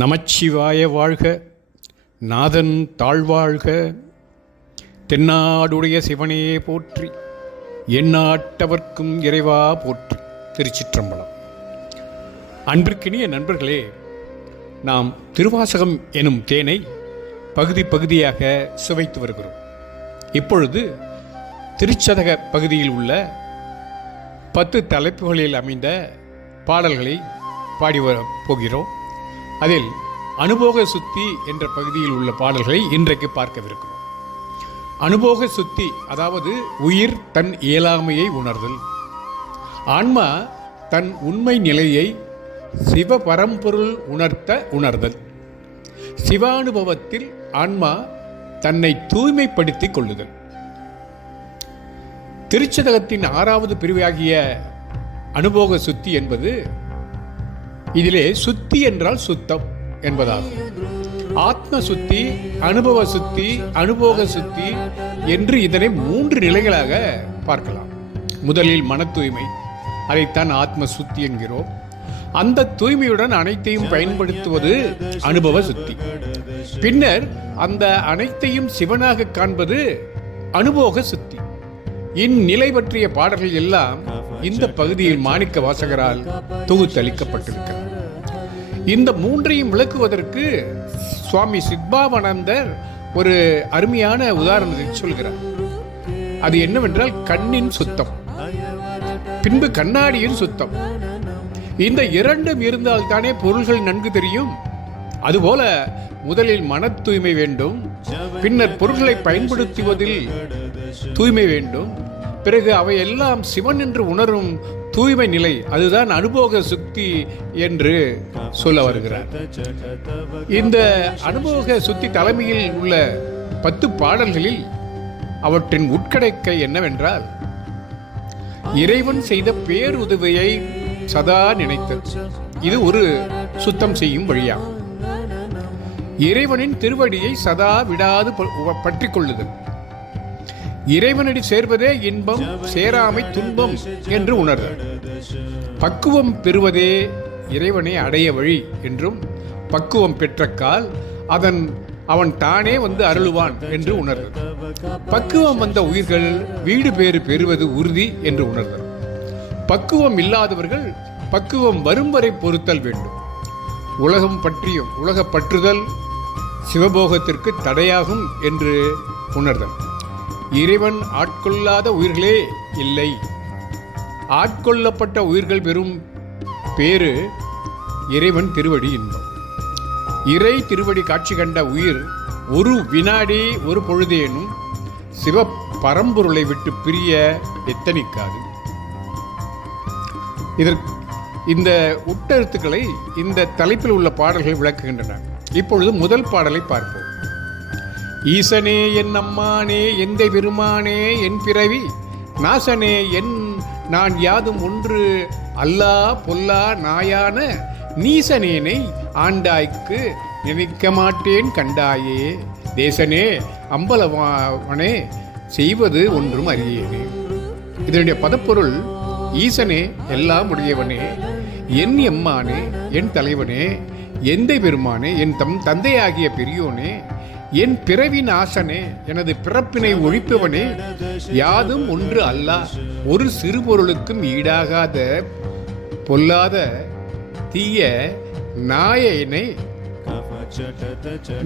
நமச்சிவாய வாழ்க, நாதன் தாழ்வாழ்க, தென்னாடுடைய சிவனே போற்றி, எந்நாட்டவர்க்கும் இறைவா போற்றி. திருச்சிற்றம்பலம். அன்பிற்கினிய நண்பர்களே, நாம் திருவாசகம் எனும் தேனை பகுதி பகுதியாக சுவைத்து வருகிறோம். இப்பொழுது திருச்சதக பகுதியில் உள்ள 10 தலைப்புகளில் அமைந்த பாடல்களை பாடி போகிறோம். அதில் அனுபோக சுத்தி என்ற பகுதியில் உள்ள பாடல்களை இன்றைக்கு பார்க்கவிருக்கிறோம். அனுபோக சுத்தி, அதாவது உயிர் தன் இயலாமையை உணர்தல். ஆன்மா தன் உண்மை நிலையை சிவபரம்பொருள் உணர்தல். சிவானுபவத்தில் ஆன்மா தன்னை தூய்மைப்படுத்திக் கொள்ளுதல். திருச்சதகத்தின் 6வது பிரிவாகிய அனுபோக சுத்தி என்பது, இதிலே சுத்தி என்றால் சுத்தம் என்பதாகும். ஆத்ம சுத்தி, அனுபவ சுத்தி, அனுபோக சுத்தி என்று இதனை 3 நிலைகளாக பார்க்கலாம். முதலில் மன தூய்மை, அதைத்தான் ஆத்ம சுத்தி என்கிறோம். அந்த தூய்மையுடன் அனைத்தையும் பயன்படுத்துவது அனுபவ சுத்தி. பின்னர் அந்த அனைத்தையும் சிவனாக காண்பது அனுபோக சுத்தி. இந்நிலை பற்றிய பாடல்கள் எல்லாம் இந்த பகுதியில் மாணிக்க வாசகரால் தொகுத்தளிக்கப்பட்டிருக்கிறது. இந்த 3ஐயும் விளக்குவதற்கு சுவாமி சித்பாவானந்தர் ஒரு அருமையான உதாரணத்தை சொல்கிறார். அது என்னவென்றால், கண்ணின் சுத்தம், பின்பு கண்ணாடியின் சுத்தம். இந்த 2ம் இருந்தால் தானே பொருள்கள் நன்கு தெரியும். அதுபோல முதலில் மன தூய்மை வேண்டும், பின்னர் பொருள்களை பயன்படுத்துவதில் தூய்மை வேண்டும், பிறகு அவையெல்லாம் சிவன் என்று உணரும் தூய்மை நிலை, அதுதான் அனுபோக சுத்தி என்று சொல்ல வருகிறார். இந்த அனுபோக சுத்தி தலைமையில் உள்ள 10 பாடல்களில் அவற்றின் உட்கடைக்கை என்னவென்றால், இறைவன் செய்த பேருதவியை சதா நினைத்தது. இது ஒரு சுத்தம் செய்யும் வழியாகும். இறைவனின் திருவடியை சதா விடாது பற்றி கொள்ளுதல். இறைவனடி சேர்வதே இன்பம், சேராமை துன்பம் என்று உணர்தல். பக்குவம் பெறுவதே இறைவனை அடைய வழி என்றும், பக்குவம் பெற்றக்கால் அவன் தானே வந்து அருளுவான் என்று உணர்தல். பக்குவம் வந்த உயிர்கள் வீடு பேறு பெறுவது உறுதி என்று உணர்தல். பக்குவம் இல்லாதவர்கள் பக்குவம் வரும் வரை பொறுத்தல் வேண்டும். உலகம் பற்றியும் உலக பற்றுதல் சிவபோகத்திற்கு தடையாகும் என்று உணர்தல். இறைவன் ஆட்கொள்ளாத உயிர்களே இல்லை. ஆட்கொள்ளப்பட்ட உயிர்கள் பெறும் பேரு இறைவன் திருவடி இன்பம். இறை திருவடி காட்சி கண்ட உயிர் ஒரு வினாடி ஒரு பொழுதேனும் சிவ பரம்பொருளை விட்டு பிரிய எத்தனிக்காது. இந்த உட்டெழுத்துக்களை இந்த தலைப்பில் உள்ள பாடல்கள் விளக்குகின்றன. இப்பொழுது முதல் பாடலை பார்ப்போம். ஈசனே என் அம்மானே, எந்தை பெருமானே, என் பிறவி நாசனே, என் நான் யாதும் ஒன்று அல்லா பொல்லா நாயான நீசனேனை ஆண்டாய்க்கு நினைக்க மாட்டேன் கண்டாயே, தேசனே அம்பலவானே, செய்வது ஒன்றும் அறியேனே. இதனுடைய பதப்பொருள், ஈசனே எல்லாம் உடையவனே, என் எம்மானே என் தலைவனே, எந்தை பெருமானே என் தந்தையாகிய பெரியோனே, என் பிறவி நாசனே எனது பிறப்பினை ஒழிப்பவனே, யாதும் ஒன்று அல்லா ஒரு சிறுபொருளுக்கும் ஈடாகாத பொல்லாத தீய நாயனை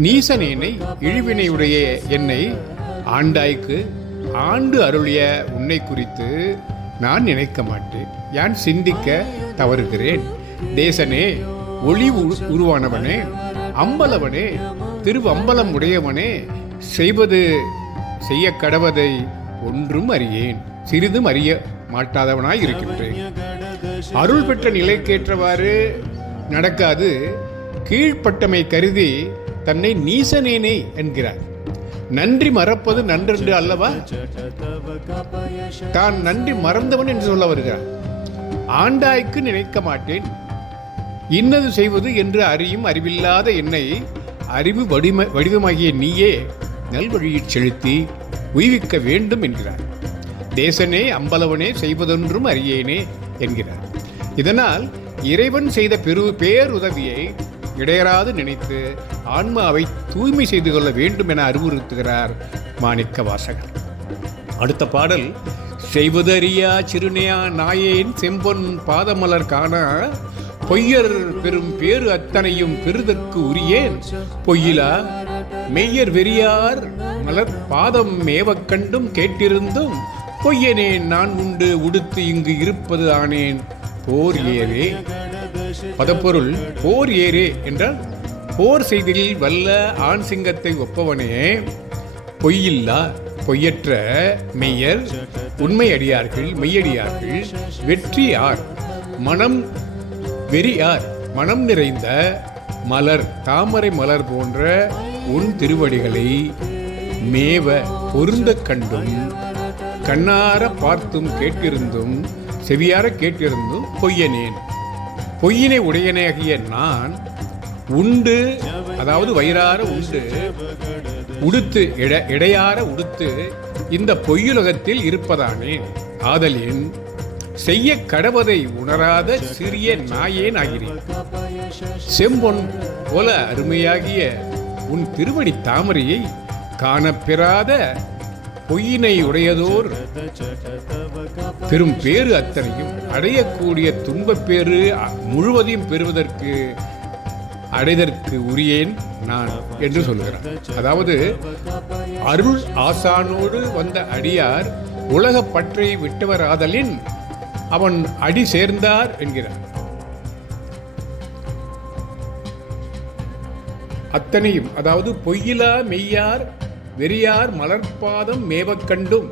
நீசனேனை இழிவினையுடைய என்னை ஆண்டாய்க்கு ஆண்டு அருளிய உன்னை குறித்து நான் நினைக்க மாட்டேன், யான் சிந்திக்க தவறுகிறேன். தேசனே ஒளி உருவானவனே, அம்பலவனே திருவம்பலம் உடையவனே, செய்ய கடவதை ஒன்றும் அறியேன், சிறிதும் அறிய மாட்டாதவனாய் இருக்கின்றேன். அருள் பெற்ற நிலைக்கேற்றவாறு நடக்காது கீழ்ப்பட்டமை கருதி தன்னை நீசனேனே என்கிறார். நன்றி மறப்பது நன்றென்று அல்லவா? தான் நன்றி மறந்தவன் என்று சொல்ல வருகிறார். ஆண்டாய்க்கு நினைக்க மாட்டேன், இன்னது செய்வது என்று அறியும் அறிவில்லாத என்னை அறிவு வடிவமாகிய நீயே நல்வழியில் செலுத்தி உய்விக்க வேண்டும் என்கிறார். தேசனே அம்பலவனே, செய்வதொன்றும் அறியேனே என்கிறார். இதனால் இறைவன் செய்த பேருதவியை இடையராது நினைத்து ஆன்மாவை தூய்மை செய்து கொள்ள வேண்டும் என அறிவுறுத்துகிறார் மாணிக்க வாசகர். அடுத்த பாடல், செய்வதறியா சிறுநேயா நாயேன் செம்பொன் பாதமலர் காணா பொய்யர் பெரும் பேறு அத்தனையும் பெறுதற்கு உரியேன் பொய்யிலா மெய்யர் வெறியார் மலர் பாதம் மேவக் கண்டும் கேட்டிருந்தும் பொய்யனேன் நான் உண்டு உடுத்து இங்கு இருப்பது ஆனேன் போர் ஏரே. பதப்பொருள், போர் ஏரே என்றால் போர் செய்தில் வல்ல ஆண் சிங்கத்தை ஒப்பவனே, பொய்யில்லா பொய்யற்ற மெய்யர் உண்மை அடியார்கள் மெய்யடியார்கள் வெற்றியார் மனம் வெறியார் மனம் நிறைந்த மலர் தாமரை மலர் போன்ற உன் திருவடிகளை மேவ பொருந்த கண்டும் கண்ணார பார்த்தும் கேட்டிருந்தும் செவியார கேட்டிருந்தும் பொய்யனேன் பொய்யினை உடையனாகிய நான் உண்டு, அதாவது வயிறார உண்டு உடுத்து இடையார உடுத்து இந்த பொய்யுலகத்தில் இருப்பதானேன் ஆதலின் செய்ய கடவதை உணராத சிறிய நாயேன் ஆகிறேன். செம்பொன் போல அருமையாகிய உன் திருவடி தாமரையை காணப்பெறாத பொய்யினை உடையதோர் பெரும் பேறு அத்தனையும் அடையக்கூடிய துன்பப் பேறு முழுவதையும் பெறுவதற்கு அடைதற்கு உரியேன் நான் என்று சொல்கிறார். அதாவது அருள் ஆசானோடு வந்த அடியார் உலகப் பற்றை விட்டவர் ஆதலின் அவன் அடி சேர்ந்தார் என்கிறார். அத்தனையும், அதாவது பொய்யிலா மெய்யார் வெறியார் மலர்பாதம் மேவக் கண்டும்,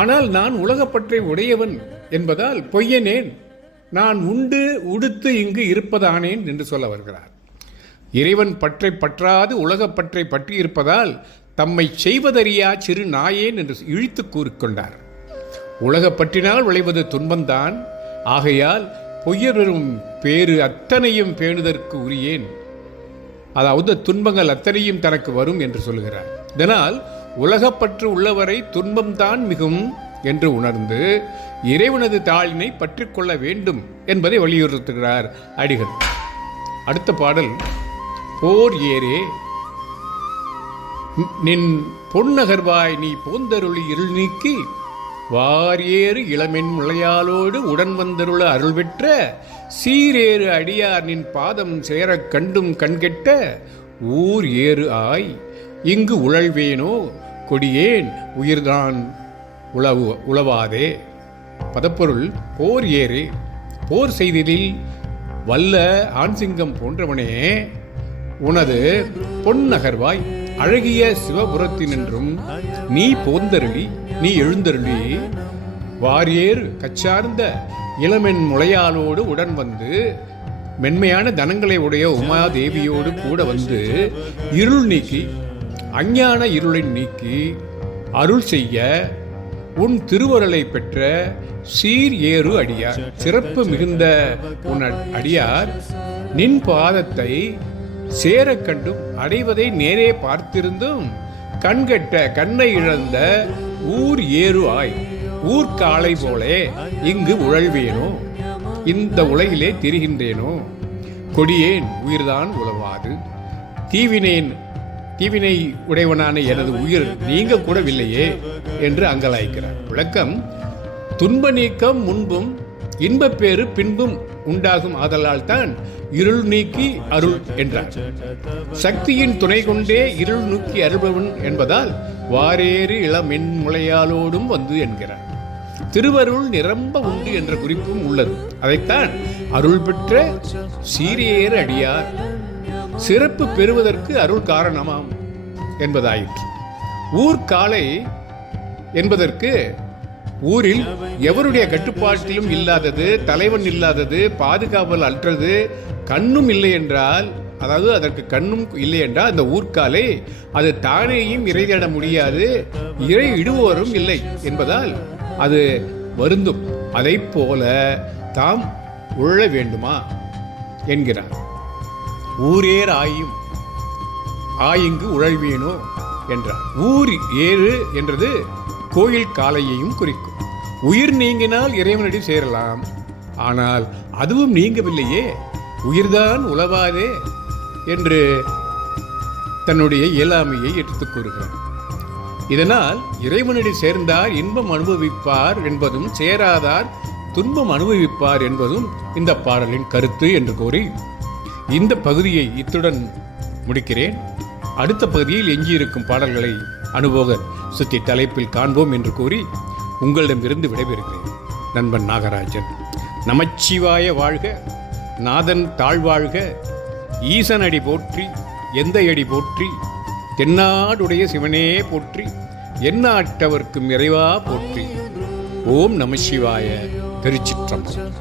ஆனால் நான் உலகப்பற்றை உடையவன் என்பதால் பொய்யனேன் நான் உண்டு உடுத்து இங்கு இருப்பதானேன் என்று சொல்ல வருகிறார். இறைவன் பற்றை பற்றாது உலகப்பற்றை பற்றி இருப்பதால் தம்மை செய்வதறியா சிறு நாயேன் என்று இழித்து கூறிக்கொண்டார். உலகப்பற்றினால் விளைவது துன்பம்தான். ஆகையால் பொய்யர் வரும் பேறு அத்தனையும் பேணுதற்கு உரியேன், அதாவது துன்பங்கள் அத்தனையும் தனக்கு வரும் என்று சொல்கிறார். இதனால் உலகப்பற்று உள்ளவரை துன்பம்தான் மிகும் என்று உணர்ந்து இறைவனது தாளினை பற்றி கொள்ள வேண்டும் என்பதை வலியுறுத்துகிறார் அடிகள். அடுத்த பாடல், போர் ஏரே நின் பொன்னகர்வாய் நீ போந்தருளி இருள் நீக்கி வாரியேறு இளமென் முளையாலோடு உடன் வந்தருள அருள் பெற்ற சீரேறு அடியார் நின் பாதம் சேரக் கண்டும் கண்கெட்ட ஊர் ஏறு ஆய் இங்கு உழல்வேனோ கொடியேன் உயிர்தான் உளவாதே. பதப்பொருள், போர் ஏறே போர் செய்தில் வல்ல ஆண்சிங்கம் போன்றவனே, உனது பொன்னகர்வாய் அழகிய சிவபுரத்தினின்றும் நீ போந்தருளி நீ எழுந்தருளி வாரியேறு கச்சார்ந்த இளமென் முளையாலோடு உடன் வந்து மென்மையான தனங்களை உடைய உமாதேவியோடு கூட வந்து இருள் நீக்கி அஞ்ஞான இருளை நீக்கி அருள் செய்ய உன் திருவருளை பெற்ற சீர் ஏறு அடியார் சிறப்பு மிகுந்த உன் அடியார் நின் பாதத்தை சேர கண்டும் அடைவதை நேரே பார்த்திருந்தும் கண்கட்ட கண்ணை இழந்த ஊர் ஏறு ஆய் ஊர்காலை போலே இங்கு உழல்வேனோ இந்த உலகிலே திரிகின்றேனோ கொடியேன் உயிர்தான் உளவாது தீவினை உடையவனான எனது உயிர் நீங்க கூடவில்லையே என்று அங்கலாய்க்கிறார். விளக்கம், துன்ப நீக்கம் முன்பும் இன்பப்பேறு பின்பும் உண்டாகும் ஆதலால் தான் இருள் நீக்கி அருள் என்றார். சக்தியின் துணை கொண்டே இருள் நூக்கி அருள்பவன் என்பதால் வாரேறு இளமென் முளையாலோடும் வந்து என்கிறார். திருவருள் நிரம்ப உண்டு என்ற குறிப்பும் உள்ளது. அதைத்தான் அருள் பெற்ற சீரேறு அடியார் சிறப்பு பெறுவதற்கு அருள் காரணமாம் என்பதாயிற்று. ஊர்காலை என்பதற்கு ஊரில் எவருடைய கட்டுப்பாட்டிலும் இல்லாதது, தலைவன் இல்லாதது, பாதுகாவல் அற்றது, கண்ணும் இல்லை என்றால், அதாவது அதற்கு கண்ணும் இல்லை என்றால் அந்த ஊர்காலை அது தானேயும் இறை தேட முடியாது, இறை இடுவோரும் இல்லை என்பதால் அது வருந்தும். அதை போல தாம் உழ வேண்டுமா என்கிறார். ஊரேர் ஆயிங்கு உழல்வேனோ என்றார். ஊர் ஏறு என்றது கோயில் காலையையும் குறிக்கும். உயிர் நீங்கினால் இறைவனடி சேரலாம், ஆனால் அதுவும் நீங்கவில்லையே. உயிர்தான் உலவாதே என்று தன்னுடைய இயலாமையை எடுத்துக் கூறுகிறார். இதனால் இறைவனடி சேர்ந்தார் இன்பம் அனுபவிப்பார் என்பதும் சேராதார் துன்பம் அனுபவிப்பார் என்பதும் இந்த பாடலின் கருத்து என்று கூறி இந்த பகுதியை இத்துடன் முடிக்கிறேன். அடுத்த பகுதியில் எஞ்சியிருக்கும் பாடல்களை அனுபவ சுத்தி தலைப்பில் காண்போம் என்று கூறி உங்களிடமிருந்து விடைபெறுகிறேன். நண்பன் நாகராஜன். நமச்சிவாய வாழ்க, நாதன் தாழ்வாழ்க, ஈசனடி போற்றி, எந்தையடி போற்றி, தென்னாடுடைய சிவனே போற்றி, எந்நாட்டவர்க்கும் இறைவா போற்றி. ஓம் நமசிவாய. திருச்சிற்றம்பலம்.